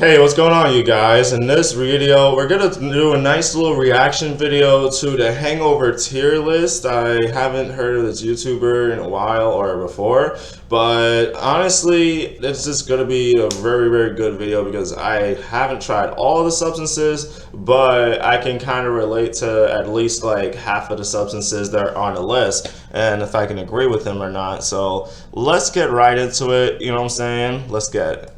Hey, what's going on, you guys? In this video, we're gonna do a nice little reaction video to the Hangover tier list. I haven't heard of this YouTuber in a while or before, but honestly, this is gonna be a very good video because I haven't tried all the substances, but I can kind of relate to at least like half of the substances that are on the list, and if I can agree with them or not. So let's get right into it, you know what I'm saying? Let's get it.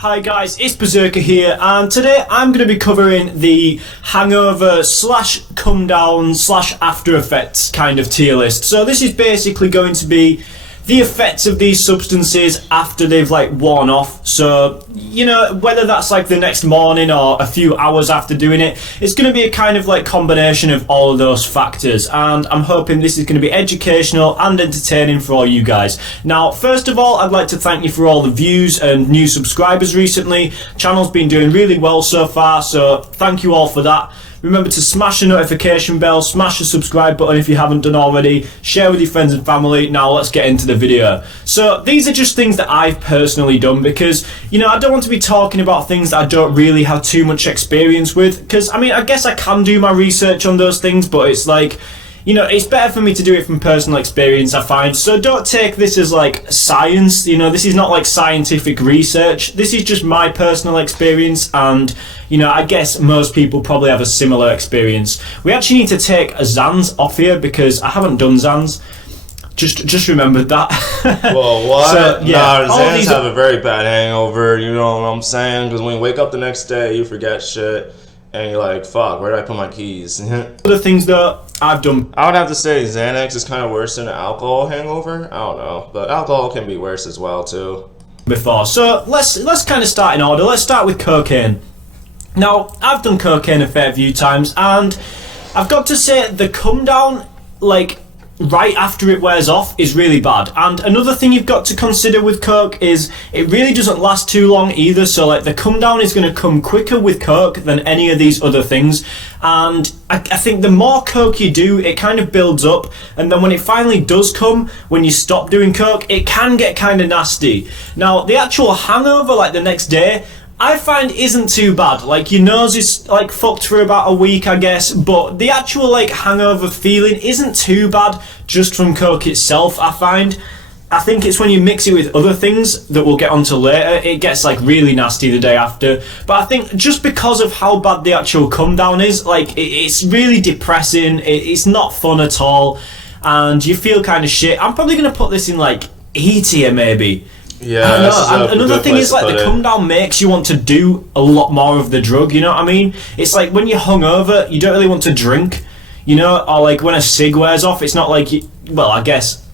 Hi guys, it's Berserker here, and today I'm going to be covering the Hangover / come down / after effects kind of tier list. So this is basically going to be the effects of these substances after they've like worn off. So, you know, whether that's like the next morning or a few hours after doing it, it's going to be a kind of like combination of all of those factors, and I'm hoping this is going to be educational and entertaining for all you guys. Now, first of all, I'd like to thank you for all the views and new subscribers recently. Channel's been doing really well so far, so thank you all for that. Remember to smash the notification bell, smash the subscribe button if you haven't done already, share with your friends and family. Now let's get into the video. So these are just things that I've personally done because, you know, I don't want to be talking about things that I don't really have too much experience with, because I mean, I guess I can do my research on those things, but it's like, you know, it's better for me to do it from personal experience, I find. So don't take this as like science, you know, this is not like scientific research. This is just my personal experience, and, you know, I guess most people probably have a similar experience. We actually need to take a Zans off here because I haven't done Zans. Just remembered that. Well, what? So, yeah, nah, Zans have a very bad hangover, you know what I'm saying? Because when you wake up the next day, you forget shit, and you're like, fuck, where did I put my keys? Other things that I've done. I would have to say Xanax is kind of worse than an alcohol hangover. I don't know, but alcohol can be worse as well too. Before, so let's kind of start in order. Let's start with cocaine. Now, I've done cocaine a fair few times, and I've got to say the come down, like, right after it wears off is really bad. And another thing you've got to consider with coke is it really doesn't last too long either. So like the come down is going to come quicker with coke than any of these other things, and I think the more coke you do, it kind of builds up, and then when it finally does come, when you stop doing coke, it can get kind of nasty. Now the actual hangover, like the next day, I find isn't too bad. Like, your nose is like fucked for about a week, I guess, but the actual like hangover feeling isn't too bad just from coke itself, I find. I think it's when you mix it with other things that we'll get onto later, it gets like really nasty the day after. But I think just because of how bad the actual come down is, like it's really depressing, it's not fun at all, and you feel kind of shit. I'm probably going to put this in like E tier maybe. Yeah, I know. And another thing is like the come down makes you want to do a lot more of the drug, you know what I mean? It's like when you're hungover, you don't really want to drink, you know, or like when a cig wears off, it's not like well, I guess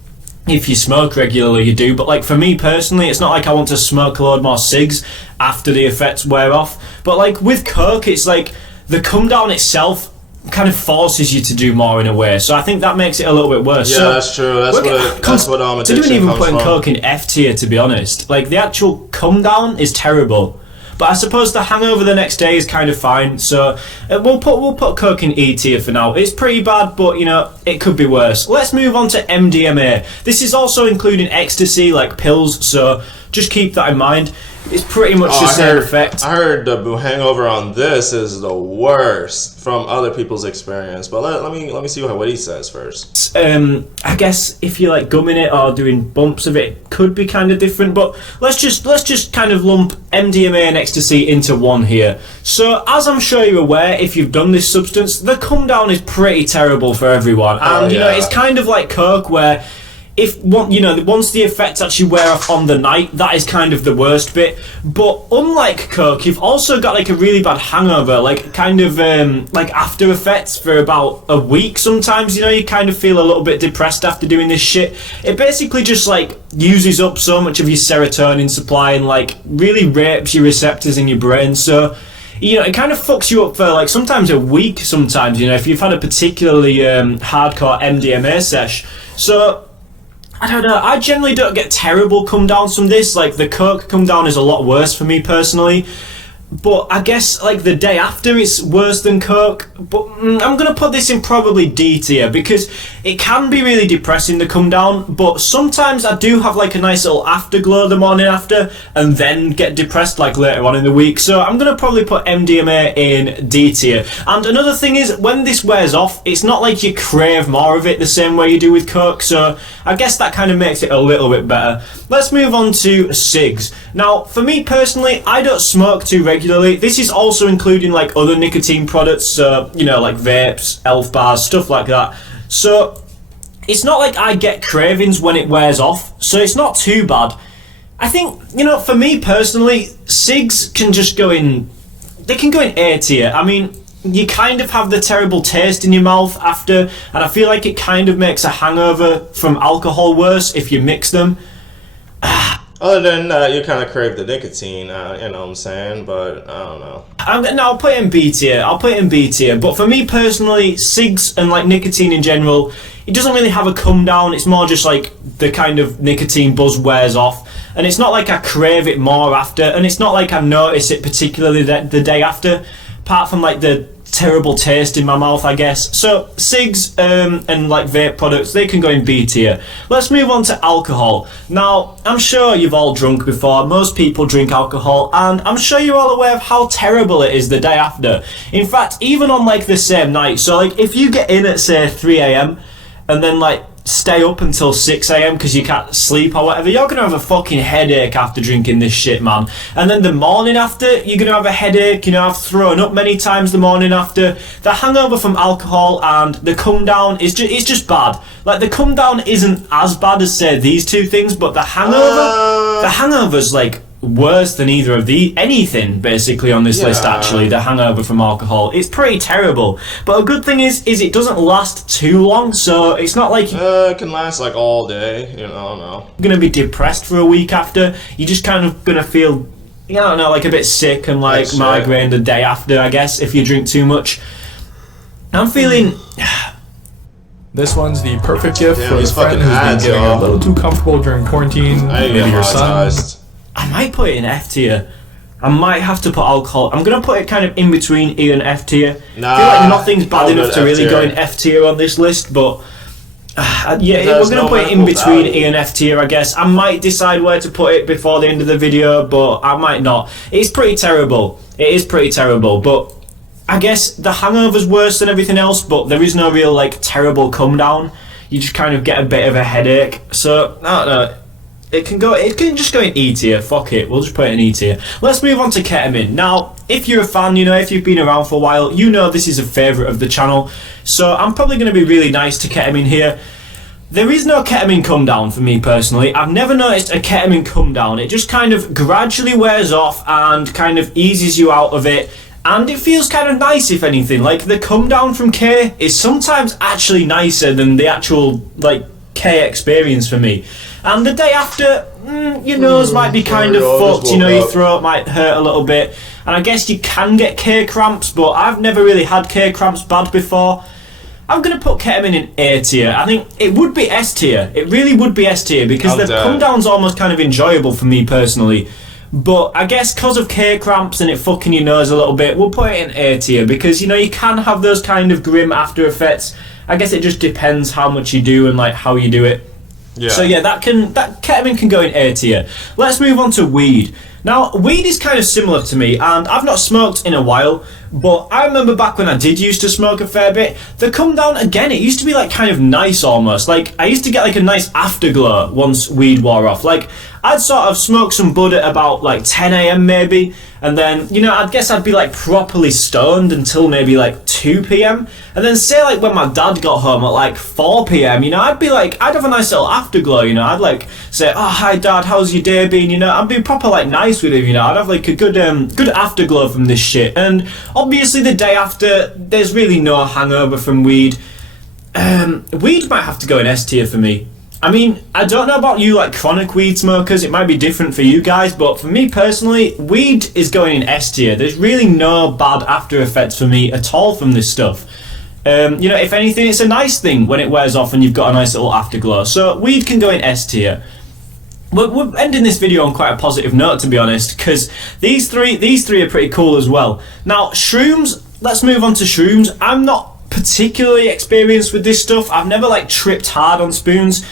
if you smoke regularly you do, but like for me personally, it's not like I want to smoke a load more cigs after the effects wear off. But like with coke, it's like the come down itself kind of forces you to do more in a way, so I think that makes it a little bit worse. Yeah, so that's true. That's what addiction didn't even comes putting from. coke in F tier, to be honest. Like the actual come down is terrible, but I suppose the hangover the next day is kind of fine. So we'll put coke in E tier for now. It's pretty bad, but you know, it could be worse. Let's move on to Mdma. This is also including ecstasy, like pills, so just keep that in mind. It's pretty much the same effect. I heard the hangover on this is the worst from other people's experience, but let me see what he says first. I guess if you're like gumming it or doing bumps of it could be kind of different, but let's just kind of lump MDMA and ecstasy into one here. So as I'm sure you're aware, if you've done this substance, the come down is pretty terrible for everyone, and you know, it's kind of like coke where once the effects actually wear off on the night, that is kind of the worst bit. But unlike coke, you've also got like a really bad hangover, like kind of like after effects for about a week sometimes. You know, you kind of feel a little bit depressed after doing this shit. It basically just like uses up so much of your serotonin supply and like really rapes your receptors in your brain. So, you know, it kind of fucks you up for like sometimes a week sometimes, you know, if you've had a particularly hardcore MDMA sesh. So I don't know, I generally don't get terrible come downs from this. Like the coke come down is a lot worse for me personally. but I guess like the day after it's worse than coke. But I'm gonna put this in probably D tier because it can be really depressing to come down, but sometimes I do have like a nice little afterglow the morning after and then get depressed like later on in the week. So I'm gonna probably put MDMA in D tier. And another thing is, when this wears off, it's not like you crave more of it the same way you do with coke, so I guess that kind of makes it a little bit better. Let's move on to cigs. Now, for me personally, I don't smoke too regularly. This is also including like other nicotine products, so, you know, like vapes, elf bars, stuff like that. So it's not like I get cravings when it wears off, so it's not too bad. I think, you know, for me personally, cigs can just go in, they can go in A tier. I mean, you kind of have the terrible taste in your mouth after, and I feel like it kind of makes a hangover from alcohol worse if you mix them. Other than that, you kind of crave the nicotine, you know what I'm saying? But I don't know. I'll put it in B tier. I'll put it in B tier. But for me personally, cigs and like nicotine in general, it doesn't really have a come down. It's more just like the kind of nicotine buzz wears off. And it's not like I crave it more after. And it's not like I notice it particularly the day after. Apart from like the terrible taste in my mouth, I guess. So cigs and like vape products, they can go in B tier. Let's move on to alcohol. Now, I'm sure you've all drunk before. Most people drink alcohol, and I'm sure you're all aware of how terrible it is the day after. In fact, even on like the same night. So like if you get in at say 3 a.m. and then like stay up until 6 a.m. because you can't sleep or whatever, you're gonna have a fucking headache after drinking this shit, man. And then the morning after, you're gonna have a headache. You know, I've thrown up many times the morning after. The hangover from alcohol and the come down is it's just bad. Like the come down isn't as bad as say these two things, but the hangover's like worse than either of anything basically on this list. Actually, the hangover from alcohol, it's pretty terrible. But a good thing is it doesn't last too long, so it's not like it can last like all day, you know. I don't know, you're gonna be depressed for a week after. You're just kind of gonna feel, I don't know, like a bit sick and like migraine the day after, I guess, if you drink too much. I'm feeling This one's the perfect gift for these the friend fucking who's been ads, getting y'all. a little too comfortable during quarantine. Maybe your son. I might put it in F tier. I might have to put alcohol. I'm gonna put it kind of in between E and F tier. Nah, I feel like nothing's bad I'll enough go to really F-tier. go in F tier on this list, but yeah, There's we're gonna no put it in medical between value. E and F tier, I guess. I might decide where to put it before the end of the video, but I might not. It's pretty terrible. It is pretty terrible, but I guess the hangover's worse than everything else, but there is no real like terrible come down. You just kind of get a bit of a headache. So I don't know. It can just go in E tier. Fuck it, we'll just put it in E tier. Let's move on to ketamine. Now, if you're a fan, you know, if you've been around for a while, you know this is a favourite of the channel. So I'm probably going to be really nice to ketamine here. There is no ketamine come down for me personally. I've never noticed a ketamine come down. It just kind of gradually wears off and kind of eases you out of it. And it feels kind of nice, if anything. Like, the come down from K is sometimes actually nicer than the actual, like, K experience for me. And the day after, your nose might be kind of fucked, you know, your throat might hurt a little bit. And I guess you can get K cramps, but I've never really had K cramps bad before. I'm going to put ketamine in A tier. I think it would be S tier. It really would be S tier because the come down's almost kind of enjoyable for me personally. But I guess because of K cramps and it fucking your nose a little bit, we'll put it in A tier because, you know, you can have those kind of grim after effects. I guess it just depends how much you do and like how you do it. Yeah. So yeah, that ketamine can go in A tier. Let's move on to weed. Now, weed is kind of similar to me, and I've not smoked in a while, but I remember back when I did used to smoke a fair bit, the come down, again, it used to be like kind of nice almost. Like, I used to get like a nice afterglow once weed wore off. Like, I'd sort of smoke some bud at about like 10 a.m. maybe, and then, you know, I guess I'd be like properly stoned until maybe like 2 p.m. And then say like when my dad got home at like 4 p.m, you know, I'd have a nice little afterglow, you know, I'd like say, oh, hi dad, how's your day been, you know, I'd be proper like nice with him, you know, I'd have like a good afterglow from this shit. And obviously the day after, there's really no hangover from weed. Weed might have to go in S tier for me. I mean, I don't know about you like chronic weed smokers, it might be different for you guys, but for me personally, weed is going in S tier. There's really no bad after effects for me at all from this stuff. You know, if anything, it's a nice thing when it wears off and you've got a nice little afterglow. So weed can go in S tier. we're ending this video on quite a positive note, to be honest, because these three are pretty cool as well. Now, shrooms, let's move on to shrooms. I'm not particularly experienced with this stuff. I've never like tripped hard on shrooms,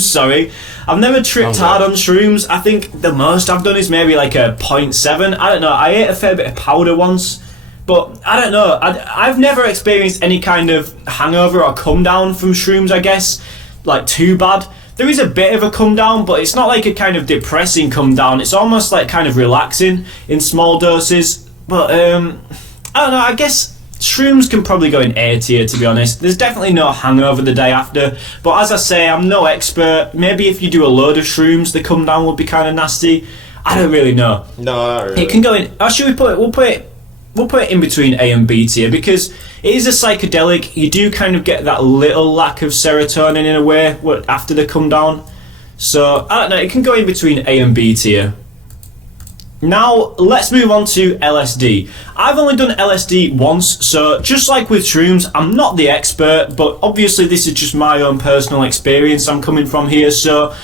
sorry. I've never tripped hard on shrooms. I think the most I've done is maybe like a 0.7. I don't know, I ate a fair bit of powder once, but I don't know, I've never experienced any kind of hangover or come down from shrooms, I guess, like too bad. There is a bit of a come down, but it's not like a kind of depressing come down. It's almost like kind of relaxing in small doses. But I don't know, I guess shrooms can probably go in A tier, to be honest. There's definitely no hangover the day after, but as I say, I'm no expert. Maybe if you do a load of shrooms, the come down would be kind of nasty. I don't really know. No, not really. It can go in. Should we put it? We'll put it in between A and B tier, because it is a psychedelic. You do kind of get that little lack of serotonin in a way after the come down. So I don't know. It can go in between A and B tier. Now let's move on to LSD. I've only done LSD once, so just like with shrooms, I'm not the expert, but obviously this is just my own personal experience I'm coming from here, so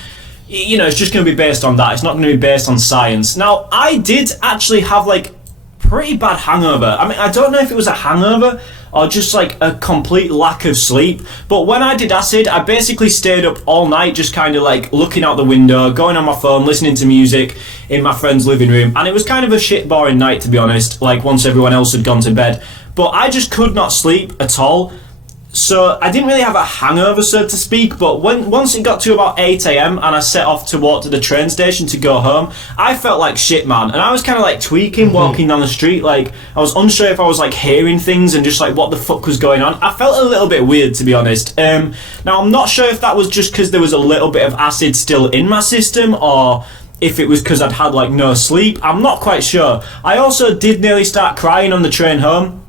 you know, it's just going to be based on that. It's not going to be based on science. Now, I did actually have like pretty bad hangover. I mean, I don't know if it was a hangover or just like a complete lack of sleep, but when I did acid, I basically stayed up all night just kind of like looking out the window, going on my phone, listening to music in my friend's living room, and it was kind of a shit boring night, to be honest, like once everyone else had gone to bed. But I just could not sleep at all. So I didn't really have a hangover, so to speak, but once it got to about 8 AM and I set off to walk to the train station to go home, I felt like shit, man. And I was kind of like tweaking, walking down the street, like I was unsure if I was like hearing things and just like what the fuck was going on. I felt a little bit weird, to be honest. Now I'm not sure if that was just because there was a little bit of acid still in my system, or if it was because I'd had like no sleep. I'm not quite sure. I also did nearly start crying on the train home,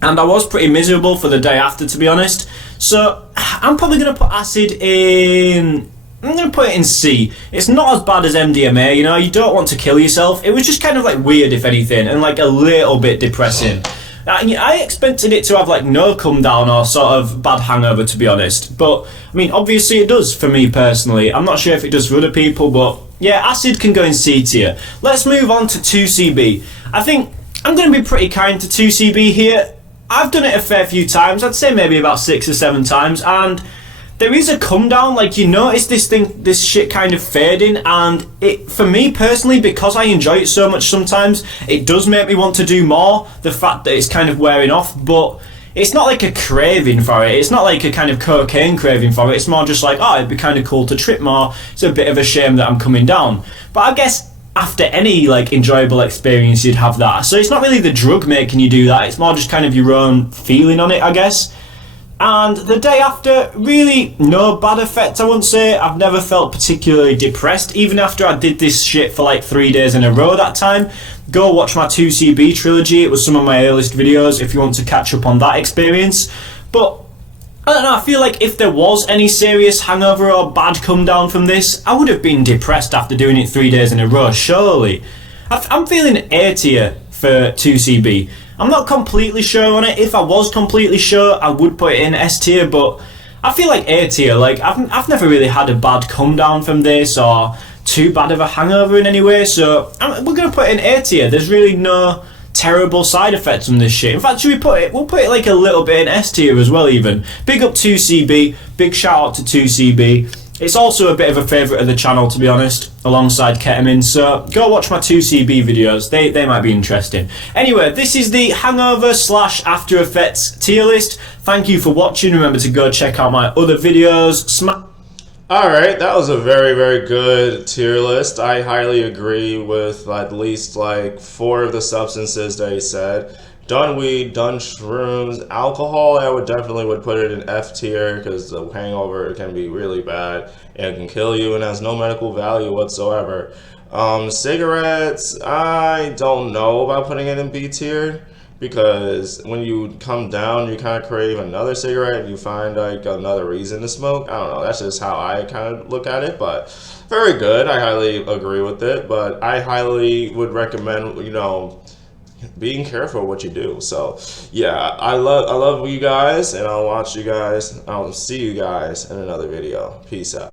and I was pretty miserable for the day after, to be honest. So I'm probably going to put acid in... I'm going to put it in C. It's not as bad as MDMA, you know, you don't want to kill yourself. It was just kind of like weird, if anything, and like a little bit depressing. I expected it to have like no come down or sort of bad hangover, to be honest. But, I mean, obviously it does for me personally. I'm not sure if it does for other people, but yeah, acid can go in C tier. Let's move on to 2CB. I think I'm going to be pretty kind to 2CB here. I've done it a fair few times, I'd say maybe about 6 or 7 times, and there is a come down, like you notice this shit kind of fading, and it, for me personally, because I enjoy it so much sometimes, it does make me want to do more, the fact that it's kind of wearing off, but it's not like a craving for it, it's not like a kind of cocaine craving for it, it's more just like, oh, it'd be kind of cool to trip more, it's a bit of a shame that I'm coming down. But I guess after any like enjoyable experience you'd have that, so it's not really the drug making you do that, it's more just kind of your own feeling on it, I guess. And the day after, really no bad effect, I wouldn't say. I've never felt particularly depressed, even after I did this shit for like 3 days in a row that time. Go watch my 2CB trilogy, it was some of my earliest videos if you want to catch up on that experience. But I don't know, I feel like if there was any serious hangover or bad come down from this, I would have been depressed after doing it 3 days in a row, surely. I'm feeling A tier for 2CB. I'm not completely sure on it. If I was completely sure, I would put it in S tier, but I feel like A tier. Like, I've never really had a bad come down from this or too bad of a hangover in any way, so we're going to put it in A tier. There's really no terrible side effects from this shit. In fact, should we put it, we'll put it like a little bit in S tier as well even. Big up 2CB, big shout out to 2CB. It's also a bit of a favourite of the channel, to be honest, alongside ketamine, so go watch my 2CB videos, they might be interesting. Anyway, this is the hangover / after effects tier list. Thank you for watching, remember to go check out my other videos. Alright, that was a very, very good tier list. I highly agree with at least like 4 of the substances that he said. Done weed, done shrooms, alcohol, I would definitely put it in F tier because the hangover can be really bad and can kill you and has no medical value whatsoever. Cigarettes, I don't know about putting it in B tier because when you come down, you kind of crave another cigarette and you find like another reason to smoke. I don't know, that's just how I kind of look at it, but very good. I highly agree with it, but I highly would recommend, you know, being careful what you do. So yeah, I love you guys, and I'll see you guys in another video. Peace out.